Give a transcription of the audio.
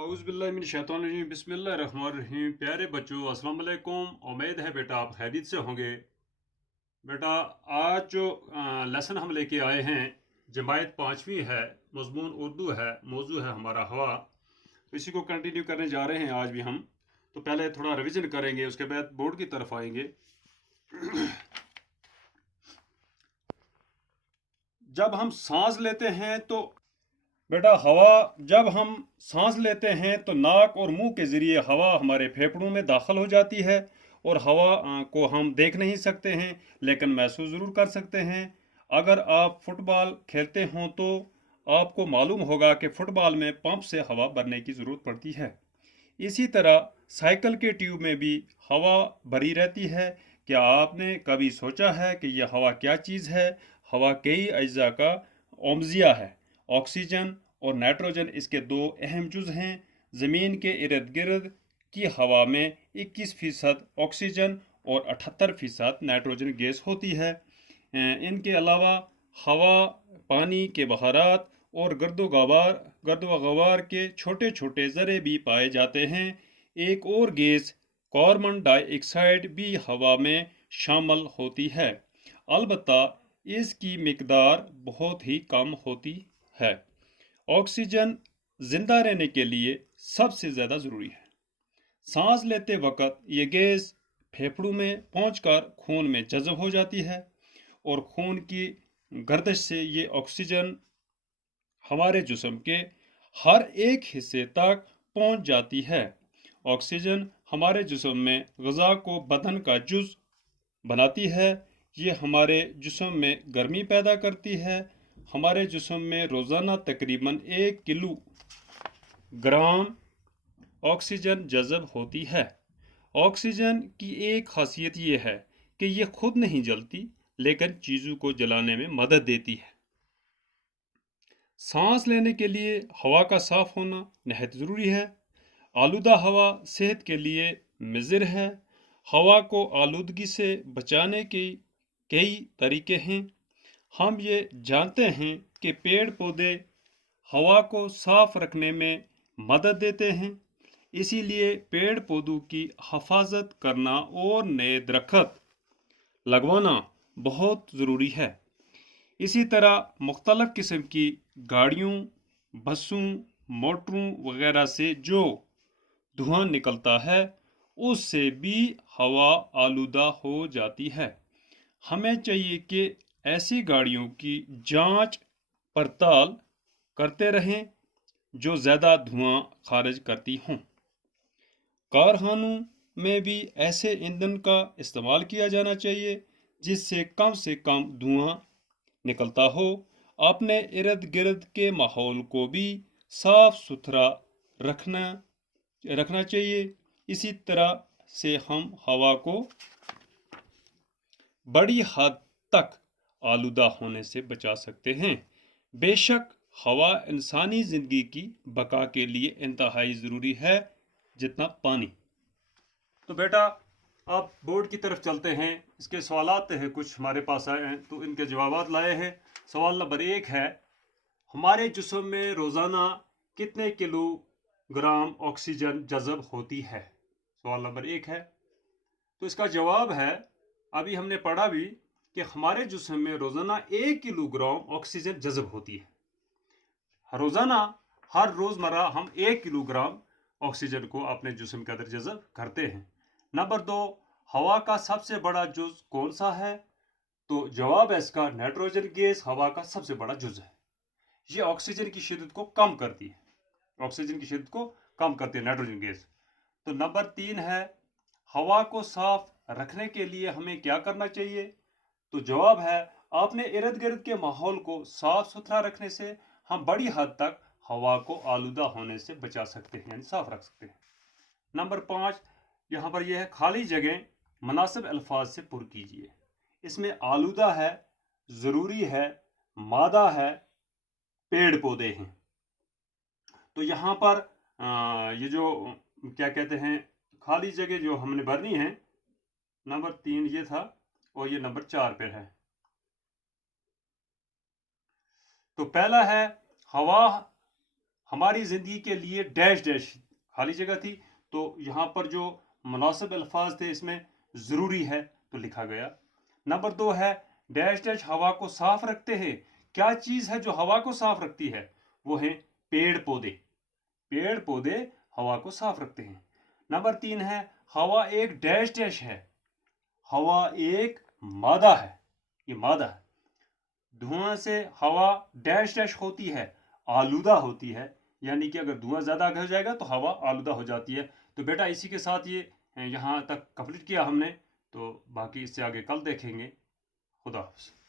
औज़ुबिल्लाहिमिनश्शैतानिर्रजीम बिस्मिल्लाहिर्रहमानिर्रहीम। प्यारे बच्चों, अस्सलाम वालेकुम। उम्मीद है बेटा आप खैरियत से होंगे। बेटा, आज जो लेसन हम लेके आए हैं, जमायत पाँचवीं है, मज़मून उर्दू है, मौजू है हमारा हवा। इसी को कंटिन्यू करने जा रहे हैं आज भी हम। तो पहले थोड़ा रिवीजन करेंगे, उसके बाद बोर्ड की तरफ आएंगे। जब हम सांस लेते हैं तो बेटा हवा, जब हम सांस लेते हैं तो नाक और मुंह के ज़रिए हवा हमारे फेफड़ों में दाखिल हो जाती है। और हवा को हम देख नहीं सकते हैं, लेकिन महसूस ज़रूर कर सकते हैं। अगर आप फुटबॉल खेलते हों तो आपको मालूम होगा कि फुटबॉल में पंप से हवा भरने की ज़रूरत पड़ती है। इसी तरह साइकिल के ट्यूब में भी हवा भरी रहती है। क्या आपने कभी सोचा है कि यह हवा क्या चीज़ है? हवा कई अज्जा का ओमजिया है। ऑक्सीजन और नाइट्रोजन इसके दो अहम जुज़ हैं। ज़मीन के इर्द गिर्द की हवा में 21% ऑक्सीजन और 78% नाइट्रोजन गैस होती है। इनके अलावा हवा, पानी के बहारात और गर्दो गवार के छोटे छोटे ज़रे भी पाए जाते हैं। एक और गैस कार्बन डाइऑक्साइड भी हवा में शामिल होती है, अलबत्ता इसकी मिकदार बहुत ही कम होती है। ऑक्सीजन जिंदा रहने के लिए सबसे ज़्यादा ज़रूरी है। सांस लेते वक्त ये गैस फेफड़ों में पहुंचकर खून में जज़ब हो जाती है और खून की गर्दिश से ये ऑक्सीजन हमारे जिस्म के हर एक हिस्से तक पहुंच जाती है। ऑक्सीजन हमारे जिस्म में ग़िज़ा को बदन का जुज़ बनाती है। ये हमारे जिस्म में गर्मी पैदा करती है। हमारे जिस्म में रोज़ाना तकरीबन 1 किलोग्राम ऑक्सीजन जज़ब होती है। ऑक्सीजन की एक खासियत ये है कि ये खुद नहीं जलती, लेकिन चीज़ों को जलाने में मदद देती है। सांस लेने के लिए हवा का साफ होना नहायत ज़रूरी है। आलूदा हवा सेहत के लिए मुज़िर है। हवा को आलूदगी से बचाने के कई तरीके हैं। हम ये जानते हैं कि पेड़ पौधे हवा को साफ रखने में मदद देते हैं, इसीलिए पेड़ पौधों की हिफाजत करना और नए दरख्त लगवाना बहुत ज़रूरी है। इसी तरह मुख्तलिफ़ किस्म की गाड़ियों, बसों, मोटरों वगैरह से जो धुआं निकलता है, उससे भी हवा आलूदा हो जाती है। हमें चाहिए कि ऐसी गाड़ियों की जांच पड़ताल करते रहें जो ज़्यादा धुआं खारिज करती हों। कारखानों में भी ऐसे ईंधन का इस्तेमाल किया जाना चाहिए जिससे कम धुआं निकलता हो। अपने इर्द गिर्द के माहौल को भी साफ सुथरा रखना चाहिए। इसी तरह से हम हवा को बड़ी हद तक आलूदा होने से बचा सकते हैं। बेशक हवा इंसानी ज़िंदगी की बका के लिए इंतहाई ज़रूरी है जितना पानी। तो बेटा, आप बोर्ड की तरफ चलते हैं। इसके सवालात हैं, कुछ हमारे पास आए हैं तो इनके जवाबात लाए हैं। सवाल नंबर 1 है, हमारे जिस्म में रोज़ाना कितने किलोग्राम ऑक्सीजन जज़ब होती है? सवाल नंबर 1 है। तो इसका जवाब है, अभी हमने पढ़ा भी कि हमारे जिस्म में रोज़ाना 1 किलोग्राम ऑक्सीजन जज़ब होती है। रोज़ाना हर रोज़मर्रा हम 1 किलोग्राम ऑक्सीजन को अपने जिस्म के अंदर जज़ब करते हैं। नंबर 2, हवा का सबसे बड़ा जुज़ कौन सा है? तो जवाब है इसका नाइट्रोजन गैस हवा का सबसे बड़ा जुज़ है। ये ऑक्सीजन की शिद्दत को कम करती है। ऑक्सीजन की शिद्दत को कम करती है नाइट्रोजन गैस। तो नंबर 3 है, हवा को साफ रखने के लिए हमें क्या करना चाहिए? तो जवाब है, अपने इर्द गिर्द के माहौल को साफ सुथरा रखने से हम बड़ी हद तक हवा को आलूदा होने से बचा सकते हैं, यानी साफ रख सकते हैं। नंबर 5, यहाँ पर यह है, खाली जगह मुनासिब अल्फाज से पुर कीजिए। इसमें आलूदा है, ज़रूरी है, मादा है, पेड़ पौधे हैं। तो यहाँ पर ये जो क्या कहते हैं, खाली जगह जो हमने भरनी है, नंबर 3 ये था और ये नंबर 4 पे है। तो पहला है, हवा ہماری زندگی کے لیے ڈیش ڈیش خالی جگہ تھی، تو یہاں پر جو مناسب الفاظ تھے اس میں ضروری ہے تو لکھا گیا۔ نمبر 2 ہے ڈیش ڈیش ہوا کو صاف رکھتے ہیں۔ کیا چیز ہے جو ہوا کو صاف رکھتی ہے؟ وہ ہیں پیڑ پودے۔ پیڑ پودے ہوا کو صاف رکھتے ہیں۔ نمبر 3 ہے ہوا ایک ڈیش ڈیش ہے۔ ہوا ایک مادہ ہے، یہ مادہ ہے۔ دھواں سے ہوا ڈیش ڈیش ہوتی ہے، آلودہ ہوتی ہے، یعنی کہ اگر دھواں زیادہ ہو جائے گا تو ہوا آلودہ ہو جاتی ہے۔ تو بیٹا اسی کے ساتھ یہ یہاں تک کمپلیٹ کیا ہم نے، تو باقی اس سے آگے کل دیکھیں گے۔ خدا حافظ۔